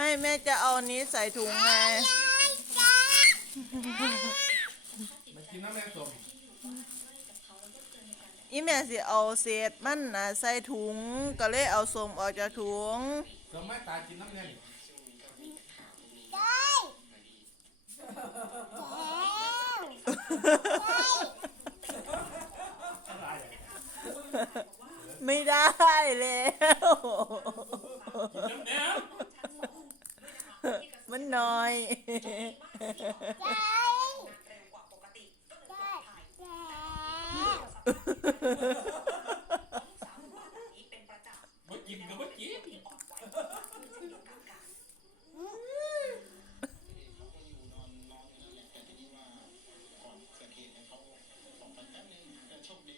ไม่แม่จะเอาอันนี้ใส่ถุงไงมากินน้ำแม่ส้มอีแม่สิเอาเศษมันน่ะใส่ถุงก็เลยเอาสมออกจากถุงส้มไม่ตายกินน้ำแม่นี่ไม่ได้แล้ว มันน้อยมากินก็มากินก่อนเกิดเหตุเนี่ยเขาออกไปแป๊บนึงแต่โชคดี